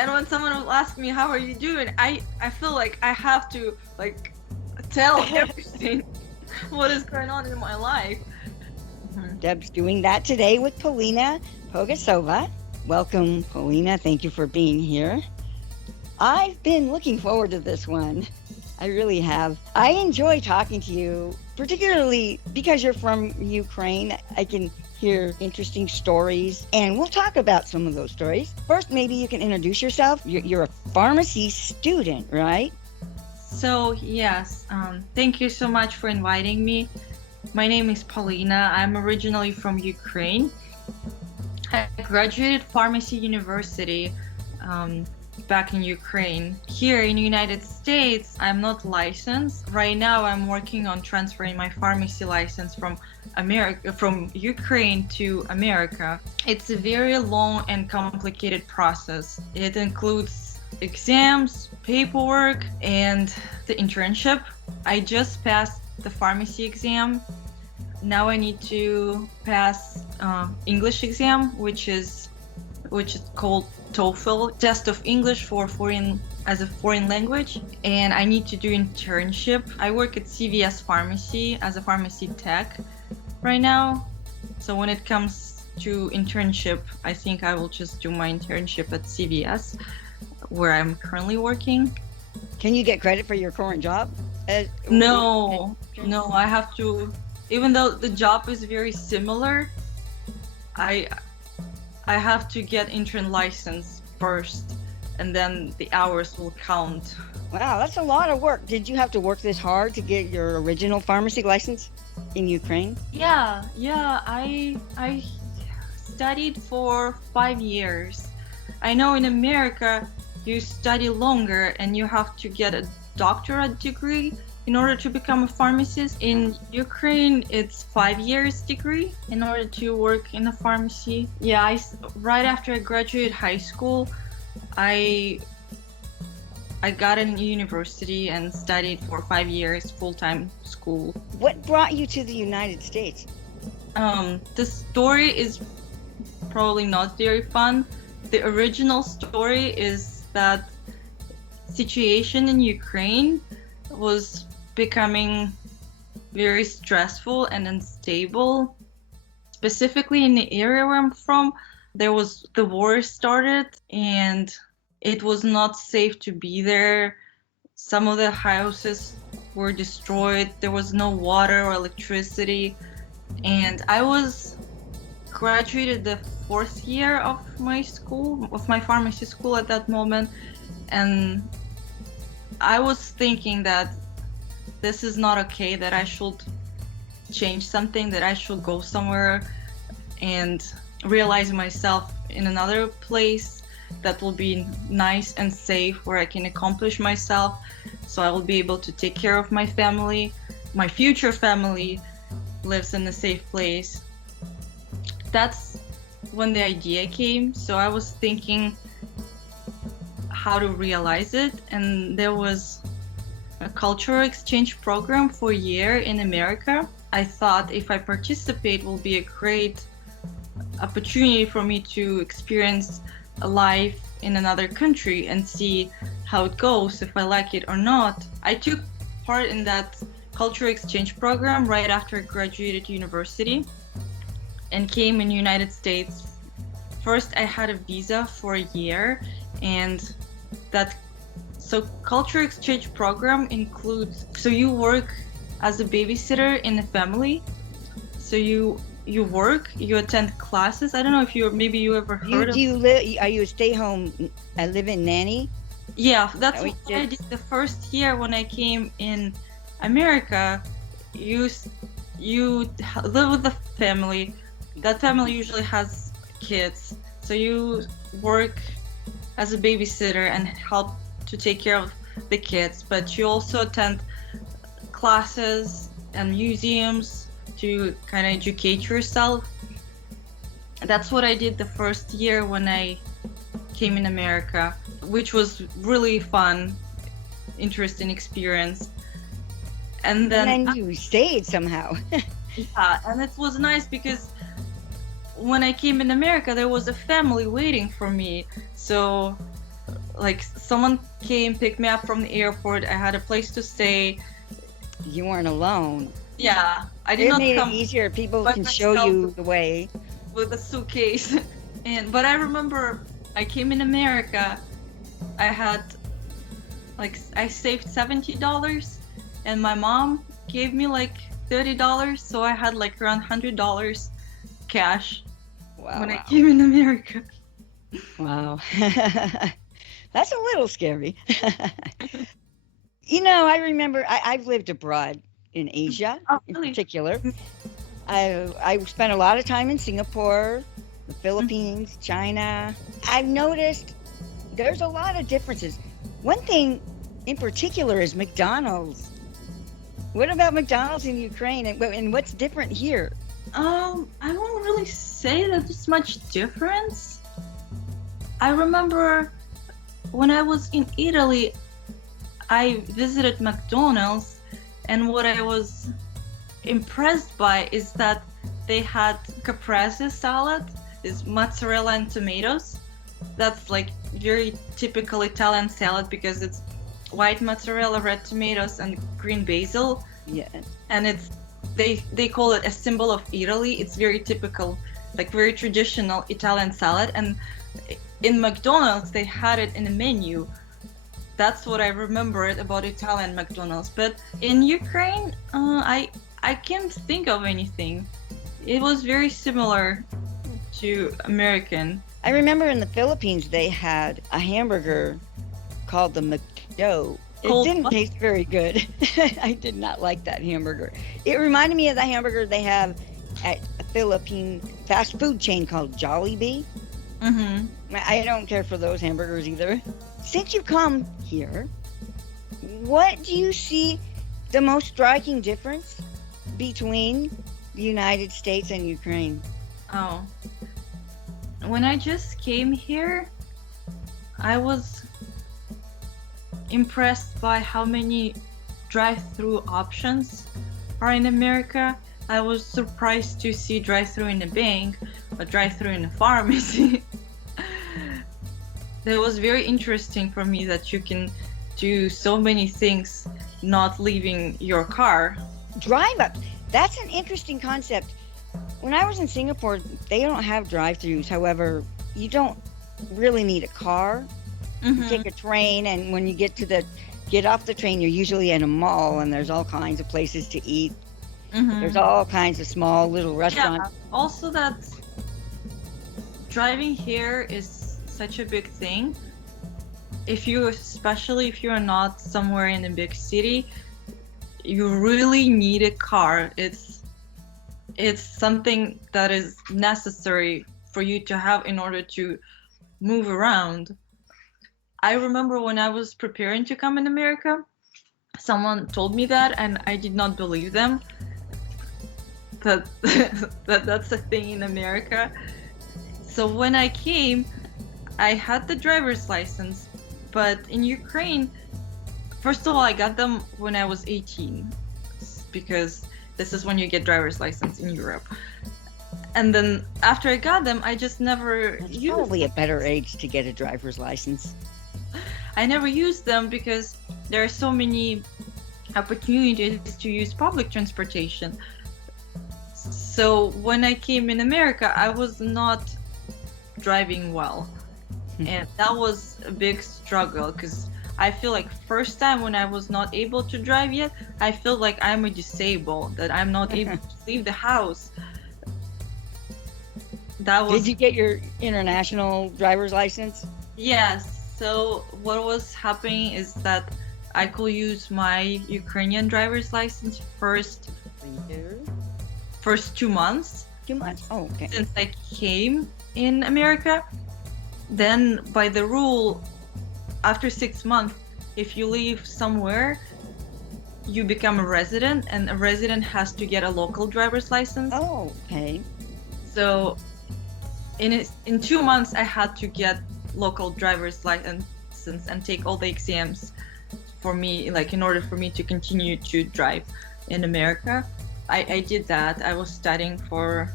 And when someone will ask me, how are you doing? I feel like I have to like tell everything what is going on in my life. Deb's doing that today with Polina Pogosova. Welcome, Polina. Thank you for being here. I've been looking forward to this one. I really have. I enjoy talking to you, particularly because you're from Ukraine. I can hear interesting stories, and we'll talk about some of those stories. First, maybe you can introduce yourself. You're a pharmacy student, right? So yes, thank you so much for inviting me. My name is Polina. I'm originally from Ukraine. I graduated pharmacy university back in Ukraine. Here in the United States, I'm not licensed. Right now, I'm working on transferring my pharmacy license from Ukraine to America. It's a very long and complicated process. It includes exams, paperwork, and the internship. I just passed the pharmacy exam. Now I need to pass English exam, which is called TOEFL, test of English for as a foreign language, and I need to do internship. I work at CVS Pharmacy as a pharmacy tech right now. So when it comes to internship, I think I will just do my internship at CVS, where I'm currently working. Can you get credit for your current job? No, I have to. Even though the job is very similar, I have to get intern license first, and then the hours will count. Wow, that's a lot of work. Did you have to work this hard to get your original pharmacy license in Ukraine? Yeah, I studied for 5 years. I know in America you study longer and you have to get a doctorate degree in order to become a pharmacist. In Ukraine, it's 5 years degree in order to work in a pharmacy. Yeah, right after I graduated high school, I got in university and studied for 5 years full-time school. What brought you to the United States? The story is probably not very fun. The original story is that situation in Ukraine was becoming very stressful and unstable. Specifically in the area where I'm from, the war started and it was not safe to be there. Some of the houses were destroyed. There was no water or electricity. And I was graduated the 4th year of my pharmacy school at that moment. And I was thinking that this is not okay, that I should change something, that I should go somewhere and realize myself in another place that will be nice and safe, where I can accomplish myself, so I will be able to take care of my family. My future family lives in a safe place. That's when the idea came. So I was thinking how to realize it, and there was a cultural exchange program for a year in America. I thought if I participate, will be a great opportunity for me to experience a life in another country and see how it goes, if I like it or not. I took part in that cultural exchange program right after I graduated university and came in the United States. First, I had a visa for a year, and so cultural exchange program includes, so you work as a babysitter in a family. So you work, you attend classes. I don't know if maybe you ever heard of. Are you a stay-home, live-in nanny? Yeah, that's what I did the first year when I came in America. You live with a family. That family usually has kids. So you work as a babysitter and help to take care of the kids, but you also attend classes and museums to kind of educate yourself. That's what I did the first year when I came in America, which was really fun, interesting experience. And then you stayed somehow. Yeah, and it was nice because when I came in America, there was a family waiting for me. So like someone came, picked me up from the airport. I had a place to stay. You weren't alone. Yeah, I did It not made it come easier. People by can show myself you the way. with a suitcase. But I remember I came in America. I had I saved $70, and my mom gave me like $30, so I had like around $100 cash Wow, when I wow. came in America. Wow. That's a little scary. I remember I've lived abroad in Asia Oh, in really? particular. I spent a lot of time in Singapore, the Philippines, China. I've noticed there's a lot of differences. One thing in particular is McDonald's. What about McDonald's in Ukraine, and what's different here? I won't really say that there's much difference. I remember when I was in Italy, I visited McDonald's, and what I was impressed by is that they had caprese salad, is mozzarella and tomatoes. That's like very typical Italian salad because it's white mozzarella, red tomatoes, and green basil. Yeah. And they call it a symbol of Italy. It's very typical, like very traditional Italian salad. And in McDonald's, they had it in a menu. That's what I remembered about Italian McDonald's. But in Ukraine, I can't think of anything. It was very similar to American. I remember in the Philippines they had a hamburger called the McDo. It didn't taste very good. I did not like that hamburger. It reminded me of the hamburger they have at a Philippine fast food chain called Jollibee. Mm-hmm. I don't care for those hamburgers either. Since you come here, what do you see the most striking difference between the United States and Ukraine? Oh. When I just came here, I was impressed by how many drive-through options are in America. I was surprised to see drive-through in a bank, a drive-through in a pharmacy. That was very interesting for me that you can do so many things not leaving your car. Drive up. That's an interesting concept. When I was in Singapore, they don't have drive-throughs. However, you don't really need a car. Mm-hmm. You take a train, and when you get off the train, you're usually in a mall, and there's all kinds of places to eat. Mm-hmm. There's all kinds of small little restaurants. Yeah. Also, that driving here is such a big thing. Especially if you're not somewhere in a big city, you really need a car. It's something that is necessary for you to have in order to move around. I remember when I was preparing to come in America, someone told me that, and I did not believe them. That's a thing in America. So when I came, I had the driver's license, but in Ukraine, first of all, I got them when I was 18, because this is when you get driver's license in Europe. And then after I got them, I just never It's probably a better age to get a driver's license. I never used them because there are so many opportunities to use public transportation. So when I came in America, I was not driving well. And that was a big struggle because I feel like first time when I was not able to drive yet, I feel like I'm a disabled, that I'm not able to leave the house. Did you get your international driver's license? Yes. So what was happening is that I could use my Ukrainian driver's license first 2 months. 2 months. Oh, okay. Since I came in America. Then by the rule, after 6 months, if you live somewhere, you become a resident, and a resident has to get a local driver's license. Oh, okay. So in 2 months, I had to get local driver's license and take all the exams for me, like in order for me to continue to drive in America. I did that. I was studying for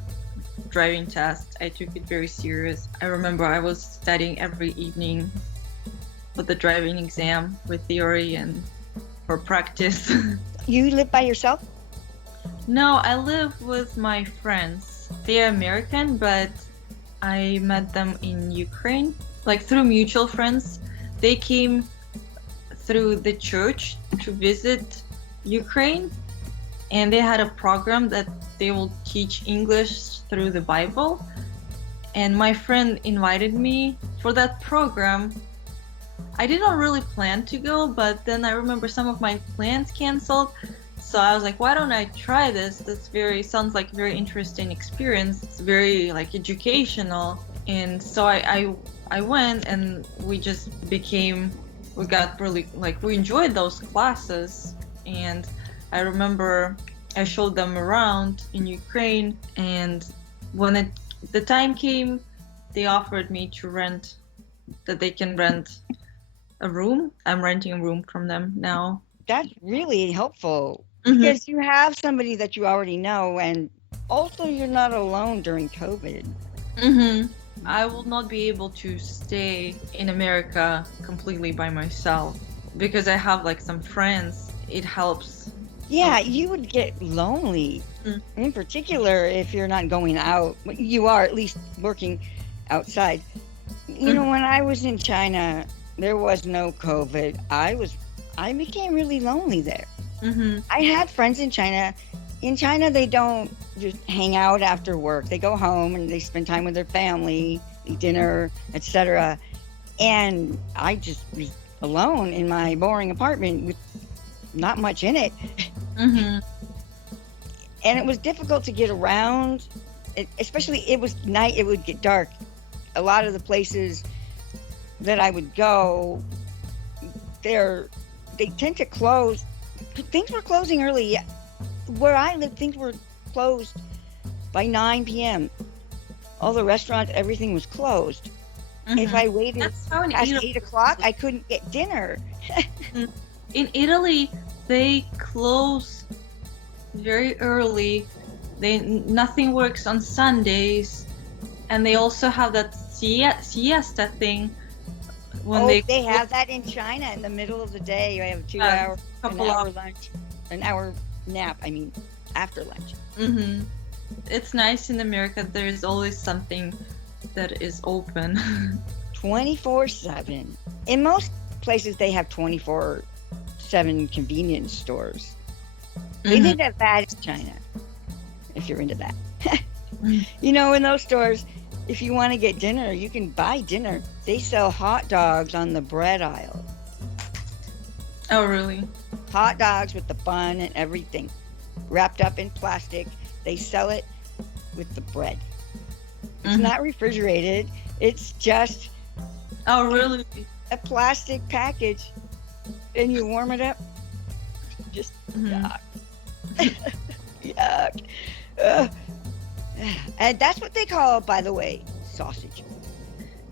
driving test. I took it very serious. I remember I was studying every evening for the driving exam with theory and for practice. You live by yourself? No, I live with my friends. They're American, but I met them in Ukraine, like through mutual friends. They came through the church to visit Ukraine, and they had a program that they will teach English through the Bible. And my friend invited me for that program. I didn't really plan to go, but then I remember some of my plans canceled. So I was like, why don't I try this? Sounds like a very interesting experience. It's very like educational. And so I went, and we got really, like, we enjoyed those classes. And I remember I showed them around in Ukraine, and when the time came, they offered me that they can rent a room. I'm renting a room from them now. That's really helpful Mhm. because you have somebody that you already know, and also you're not alone during COVID. Mm-hmm. I will not be able to stay in America completely by myself because I have like some friends. It helps. Yeah, you would get lonely, Mm. in particular if you're not going out. You are at least working outside. You know, when I was in China, there was no COVID. I became really lonely there. Mm-hmm. I had friends in China. In China, they don't just hang out after work. They go home and they spend time with their family, eat dinner, etc. And I just was alone in my boring apartment with not much in it. Mm-hmm. And it was difficult to get around, especially it was night, it would get dark. A lot of the places that I would go, they tend to close. Things were closing early. Where I live, things were closed by 9 p.m. All the restaurants, everything was closed. Mm-hmm. If I waited That's how in past Italy. 8 o'clock, I couldn't get dinner. In Italy, they close very early. Nothing works on Sundays, and they also have that siesta thing when they have that in China in the middle of the day. You have a 2 hour, an hour lunch, an hour nap. I mean, after lunch. Mm-hmm. It's nice in America. There's always something that is open. 24/7. In most places, they have 24/7 convenience stores. They didn't have that in China, if you're into that. You know, in those stores, if you want to get dinner, you can buy dinner. They sell hot dogs on the bread aisle. Oh, really? Hot dogs with the bun and everything, wrapped up in plastic. They sell it with the bread. It's not refrigerated. It's just Oh, really? a plastic package, and you warm it up. Just yuck. Yuck. And that's what they call, by the way, sausage.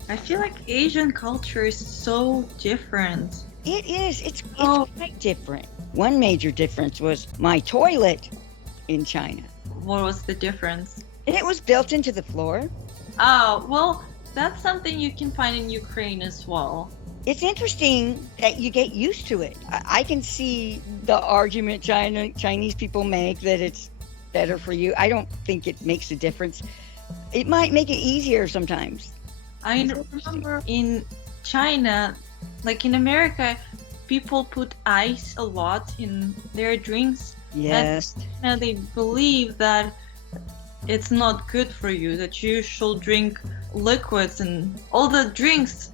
I feel like Asian culture is so different. It is. It's quite different. One major difference was my toilet in China. What was the difference? It was built into the floor. Oh, well, that's something you can find in Ukraine as well. It's interesting that you get used to it. I can see the argument Chinese people make that it's better for you. I don't think it makes a difference. It might make it easier sometimes. I remember in China, like in America, people put ice a lot in their drinks. Yes. And they believe that it's not good for you, that you should drink liquids, and all the drinks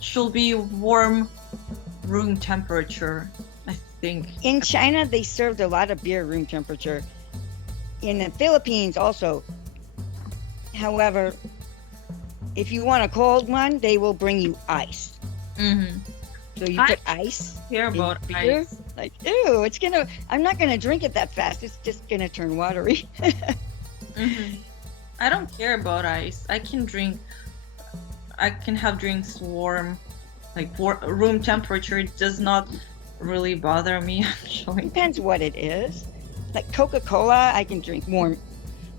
should be warm room temperature, I think. In China, they served a lot of beer room temperature. In the Philippines also. However, if you want a cold one, they will bring you ice. Mm-hmm. So you put ice Care in about beer. ice. Like, ew, I'm not gonna drink it that fast. It's just gonna turn watery. Mm-hmm. I don't care about ice. I can have drinks warm, like room temperature. It does not really bother me, actually. Depends what it is. Like Coca-Cola, I can drink warm.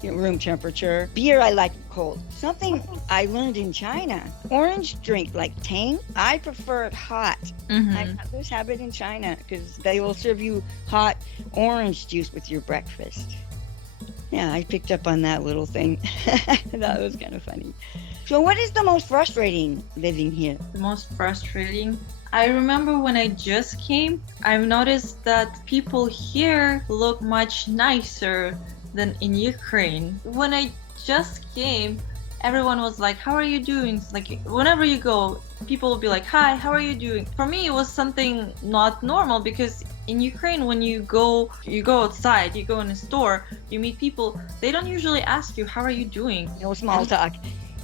room temperature. Beer, I like cold. Something I learned in China, orange drink like Tang, I prefer it hot. I got this habit in China because they will serve you hot orange juice with your breakfast. Yeah, I picked up on that little thing. That was kind of funny. So what is the most frustrating living here? The most frustrating. I remember when I just came, I've noticed that people here look much nicer than in Ukraine. When I just came, everyone was like, "How are you doing?" Like whenever you go, people will be like, "Hi, how are you doing?" For me, it was something not normal because in Ukraine, when you go outside, you go in a store, you meet people, they don't usually ask you, "How are you doing?" No small talk.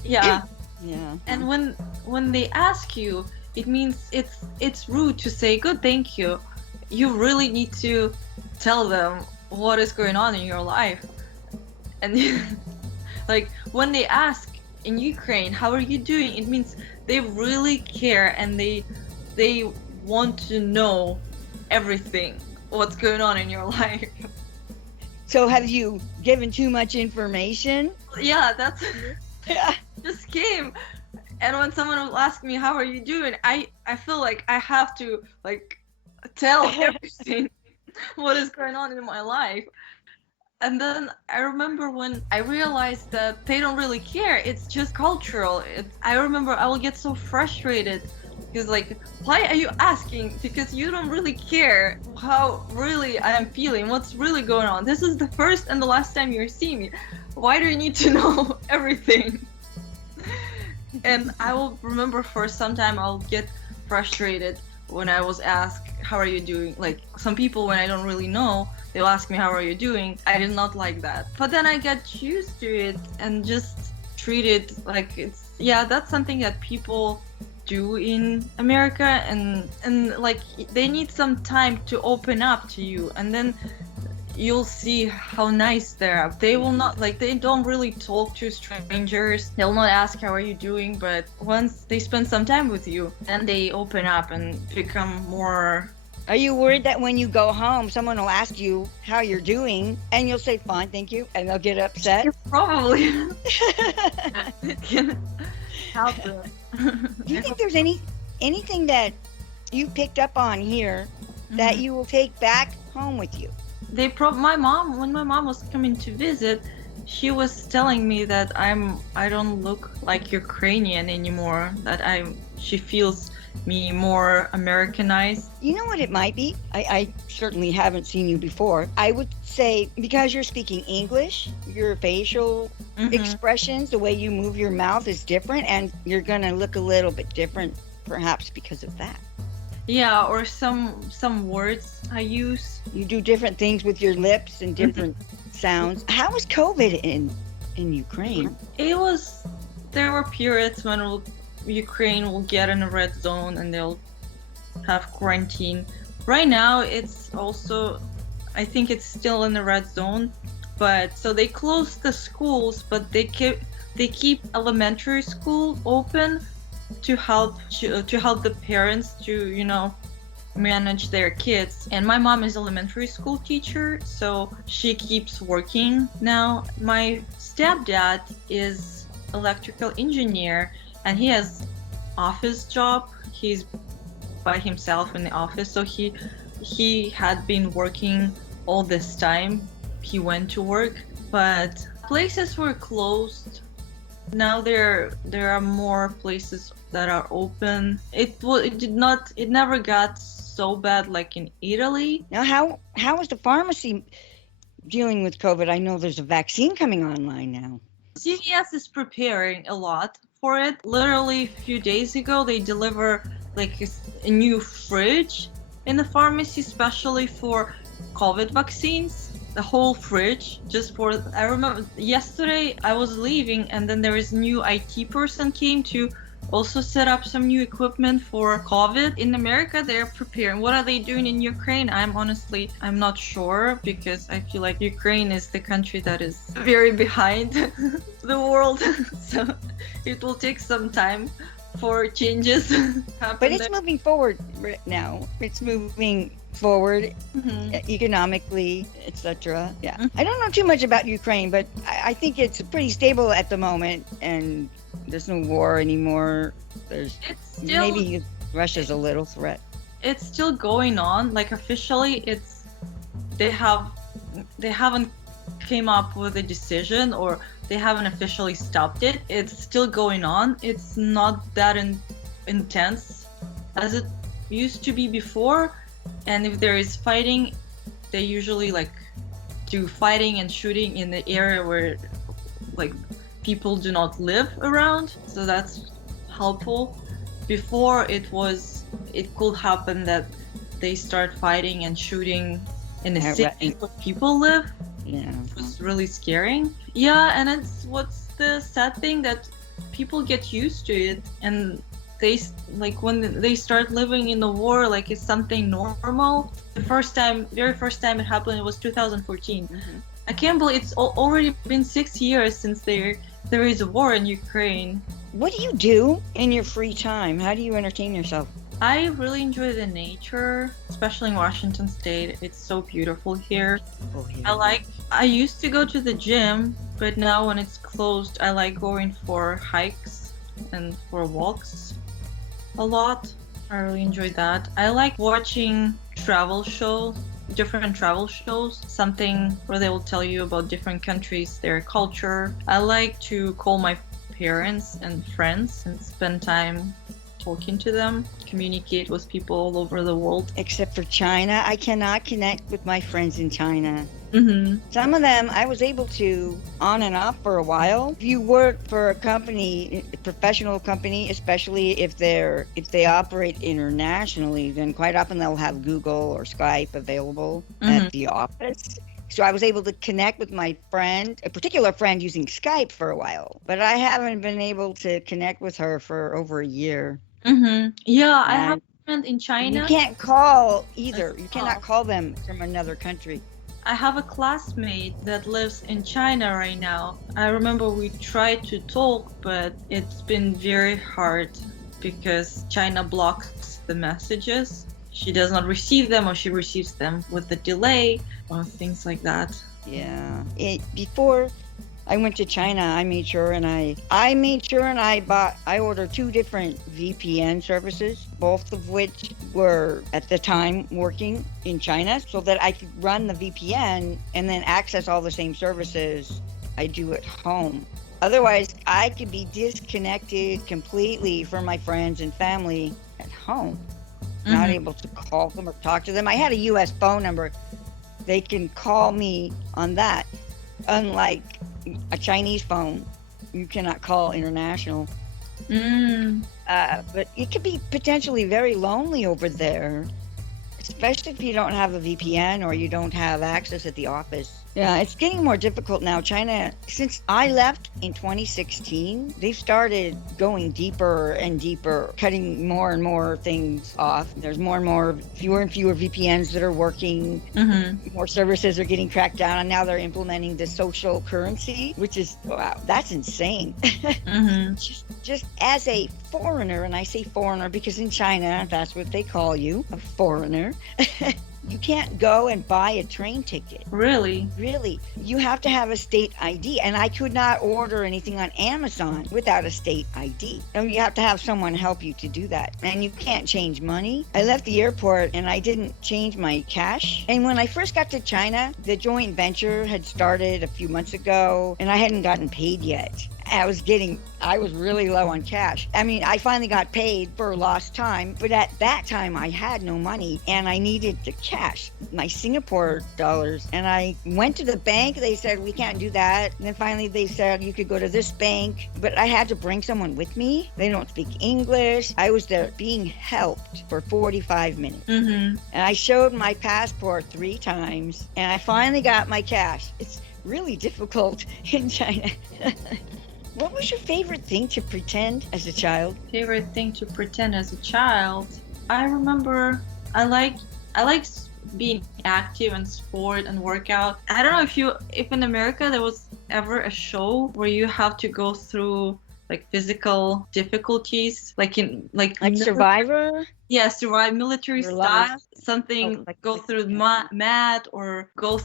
Yeah. Yeah. And when they ask you, it means it's rude to say good thank you. You really need to tell them what is going on in your life. And like when they ask in Ukraine, how are you doing? It means they really care and they want to know everything what's going on in your life. So have you given too much information? Yeah, that's Yeah. just came. And when someone will ask me how are you doing, I feel like I have to like tell everything what is going on in my life. And then I remember when I realized that they don't really care, it's just cultural. I remember I will get so frustrated because like, why are you asking? Because you don't really care how really I am feeling, what's really going on. This is the first and the last time you're seeing me. Why do you need to know everything? And I will remember for some time I'll get frustrated when I was asked, how are you doing? Like some people, when I don't really know, they'll ask me, how are you doing? I did not like that. But then I got used to it and just treat it like it's, yeah, that's something that people do in America, and like they need some time to open up to you, and then you'll see how nice they are. They will not, like, they don't really talk to strangers. They'll not ask how are you doing, but once they spend some time with you, then they open up and become more. Are you worried that when you go home, someone will ask you how you're doing and you'll say, fine, thank you, and they'll get upset? Probably. It can happen. Do you think there's anything that you picked up on here that you will take back home with you? My mom, when my mom was coming to visit, she was telling me that I don't look like Ukrainian anymore, that she feels me more Americanized. You know what it might be? I certainly haven't seen you before. I would say because you're speaking English, your facial expressions, the way you move your mouth is different, and you're going to look a little bit different perhaps because of that. Yeah, or some words I use. You do different things with your lips and different sounds. How was COVID in Ukraine? There were periods when Ukraine will get in a red zone and they'll have quarantine. Right now, it's also, I think it's still in the red zone, but so they closed the schools, but they keep elementary school open to help the parents to manage their kids. And my mom is elementary school teacher, so she keeps working now. My stepdad is electrical engineer and he has office job. He's by himself in the office, so he had been working all this time. He went to work, but places were closed. Now there are more places that are open. It never got so bad like in Italy. Now how is the pharmacy dealing with COVID? I know there's a vaccine coming online now. CVS is preparing a lot for it. Literally a few days ago they deliver like a new fridge in the pharmacy, especially for COVID vaccines. The whole fridge I remember yesterday I was leaving and then there is new IT person came to also set up some new equipment for COVID. In America, they're preparing. What are they doing in Ukraine? I'm not sure, because I feel like Ukraine is the country that is very behind the world. So it will take some time for changes But happen it's there. moving forward right now. It's moving forward Hmm. economically, etc. Yeah. Hmm. I don't know too much about Ukraine, but I think it's pretty stable at the moment, and there's no war anymore. There's It's still maybe Russia's a little threat. it's still going on. Like officially, they have they haven't came up with a decision, or they haven't officially stopped it. It's still going on. It's not that intense as it used to be before. And if there is fighting, they usually like do fighting and shooting in the area where like people do not live around. So that's helpful. Before it could happen that they start fighting and shooting in the cities where people live. Yeah. It was really scaring. Yeah, and it's what's the sad thing that people get used to it, and they like when they start living in the war, like it's something normal. The very first time it happened, it was 2014. Mm-hmm. I can't believe it's already been 6 years since there is a war in Ukraine. What do you do in your free time? How do you entertain yourself? I really enjoy the nature, especially in Washington State. It's so beautiful here. I used to go to the gym, but now when it's closed, I like going for hikes and for walks a lot. I really enjoy that. I like watching different travel shows, something where they will tell you about different countries, their culture. I like to call my parents and friends and spend time talking to them, communicate with people all over the world. Except for China, I cannot connect with my friends in China. Mm-hmm. Some of them I was able to on and off for a while. If you work for a company, a professional company, especially if they operate internationally, then quite often they'll have Google or Skype available at the office. So I was able to connect with my friend, a particular friend, using Skype for a while, but I haven't been able to connect with her for over a year. Mm-hmm. Yeah, I have a friend in China. You can't call either. You cannot call them from another country. I have a classmate that lives in China right now. I remember we tried to talk, but it's been very hard because China blocks the messages. She does not receive them, or she receives them with a delay, or things like that. Yeah. Before I went to China, I made sure and I ordered 2 different VPN services, both of which were at the time working in China, so that I could run the VPN and then access all the same services I do at home. Otherwise, I could be disconnected completely from my friends and family at home, not able to call them or talk to them. I had a US phone number. They can call me on that. Unlike a Chinese phone, you cannot call international. But it could be potentially very lonely over there, especially if you don't have a VPN or you don't have access at the office. Yeah, it's getting more difficult now. China, since I left in 2016, they've started going deeper and deeper, cutting more and more things off. There's more and more, fewer and fewer VPNs that are working. More services are getting cracked down, and now they're implementing the social currency, which is, wow, that's insane. Just as a foreigner, and I say foreigner because in China, that's what they call you, a foreigner. You can't go and buy a train ticket. Really? Really. You have to have a state ID. And I could not order anything on Amazon without a state ID. And you have to have someone help you to do that. And you can't change money. I left the airport and I didn't change my cash. And when I first got to China, the joint venture had started a few months ago and I hadn't gotten paid yet. I was really low on cash. I mean, I finally got paid for lost time, but at that time I had no money and I needed the cash, my Singapore dollars. And I went to the bank. They said, we can't do that. And then finally they said, you could go to this bank, but I had to bring someone with me. They don't speak English. I was there being helped for 45 minutes. And I showed my passport 3 times and I finally got my cash. It's really difficult in China. What was your favorite thing to pretend as a child? Favorite thing to pretend as a child? I remember I like being active and sport and workout. I don't know if in America there was ever a show where you have to go through like physical difficulties, like in Like Survivor yeah, survive military or Last? style, Oh, something like go through mat or go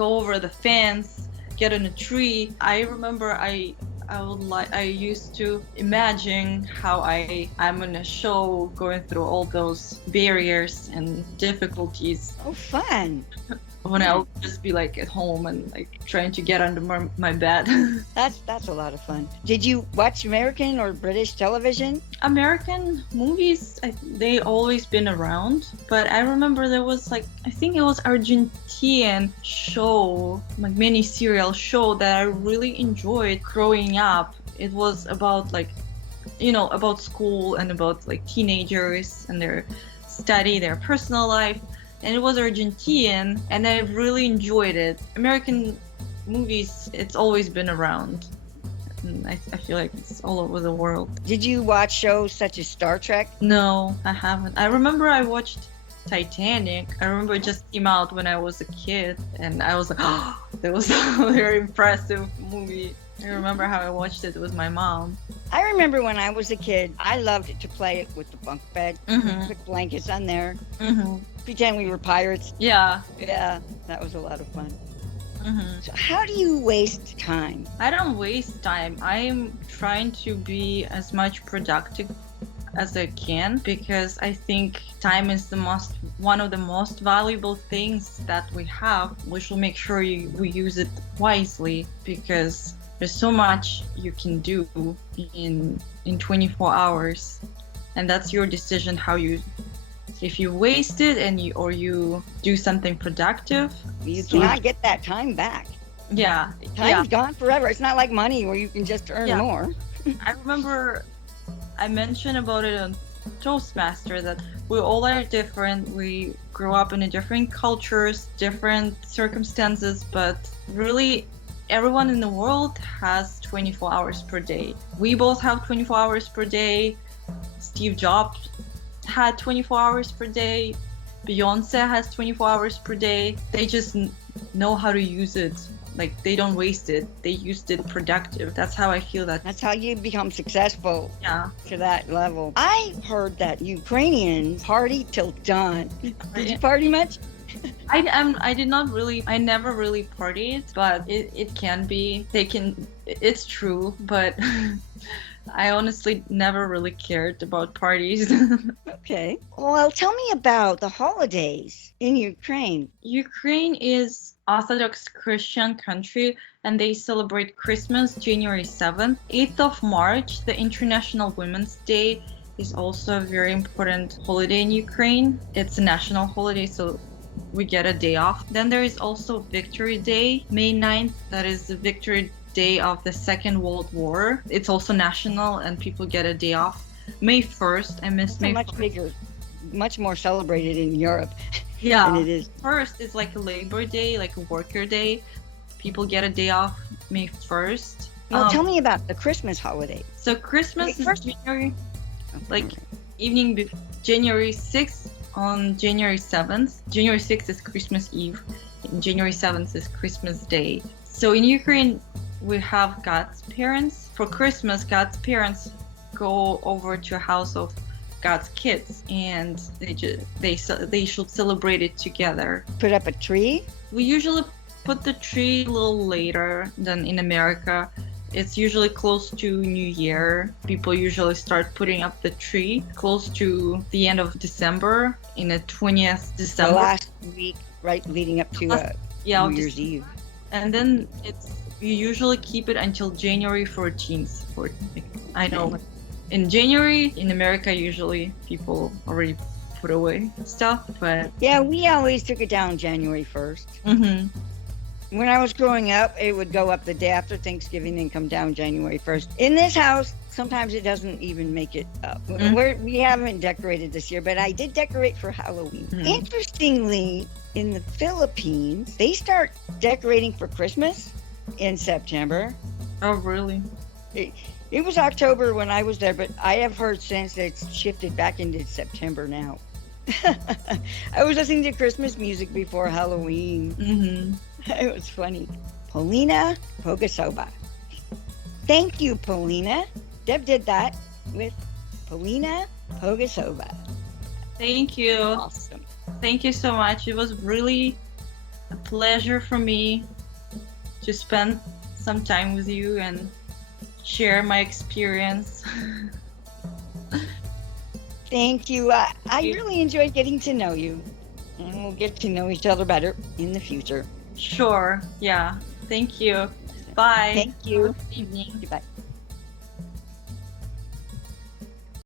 over the fence, get on a tree. I remember I used to imagine how I'm on a show going through all those barriers and difficulties oh, fun. when I'll just be like at home and like trying to get under my bed. That's a lot of fun. Did you watch American or British television? American movies, they always been around, but I remember there was like, I think it was Argentine show, like mini serial show that I really enjoyed growing up. It was about like, about school and about like teenagers and their study, their personal life. And it was Argentine, and I really enjoyed it. American movies, it's always been around. And I feel like it's all over the world. Did you watch shows such as Star Trek? No, I haven't. I remember I watched Titanic. I remember it just came out when I was a kid, and I was like, oh, that was a very impressive movie. I remember how I watched it with my mom. I remember when I was a kid, I loved to play it with the bunk bed, put blankets on there, pretend we were pirates. Yeah. Yeah, that was a lot of fun. So how do you waste time? I don't waste time. I'm trying to be as much productive as I can, because I think time is one of the most valuable things that we have. We should make sure we use it wisely, because there's so much you can do in 24 hours, and that's your decision if you waste it or you do something productive. You cannot get that time back. Yeah. Time's gone forever. It's not like money where you can just earn more. I remember I mentioned about it on Toastmaster that we all are different. We grow up in different cultures, different circumstances, but really everyone in the world has 24 hours per day. We both have 24 hours per day. Steve Jobs had 24 hours per day. Beyonce has 24 hours per day. They just know how to use it. Like, they don't waste it. They used it productive. That's how I feel that. That's how you become successful. Yeah. To that level. I heard that Ukrainians party till dawn. Did you party much? I did not really. I never really partied, but it can be. It's true, but I honestly never really cared about parties. Okay. Well, tell me about the holidays in Ukraine. Ukraine is Orthodox Christian country, and they celebrate Christmas January 7th. 8th of March, the International Women's Day, is also a very important holiday in Ukraine. It's a national holiday, so we get a day off. Then there is also Victory Day, May 9th. That is the Victory Day of the Second World War. It's also national, and people get a day off. May 1st, I miss May 1st. Much bigger, much more celebrated in Europe. Yeah, than it is. First is like a Labor Day, like a worker day. People get a day off May 1st. Well, tell me about the Christmas holiday. So Christmas is January, Okay. evening, January 6th on January 7th. January 6th is Christmas Eve, and January 7th is Christmas Day. So in Ukraine, we have God's parents. For Christmas, God's parents go over to a house of God's kids, and they should celebrate it together. Put up a tree? We usually put the tree a little later than in America. It's usually close to New Year. People usually start putting up the tree close to the end of December, in the 20th December. The last week, right, leading up to New Year's Eve. And then you usually keep it until January 14th. I know in January, in America, usually people already put away stuff, but... Yeah, we always took it down January 1st. When I was growing up, it would go up the day after Thanksgiving and come down January 1st. In this house, sometimes it doesn't even make it up. We haven't decorated this year, but I did decorate for Halloween. Interestingly, in the Philippines, they start decorating for Christmas in September. Oh, really? It was October when I was there, but I have heard since that it's shifted back into September now. I was listening to Christmas music before Halloween. It was funny. Polina Pogosova. Thank you, Polina. Deb did that with Polina Pogosova. Thank you. Awesome. Thank you so much. It was really a pleasure for me to spend some time with you and share my experience. Thank you. I really enjoyed getting to know you, and we'll get to know each other better in the future. Sure. Yeah. Thank you. Bye. Thank you. Good evening. Goodbye.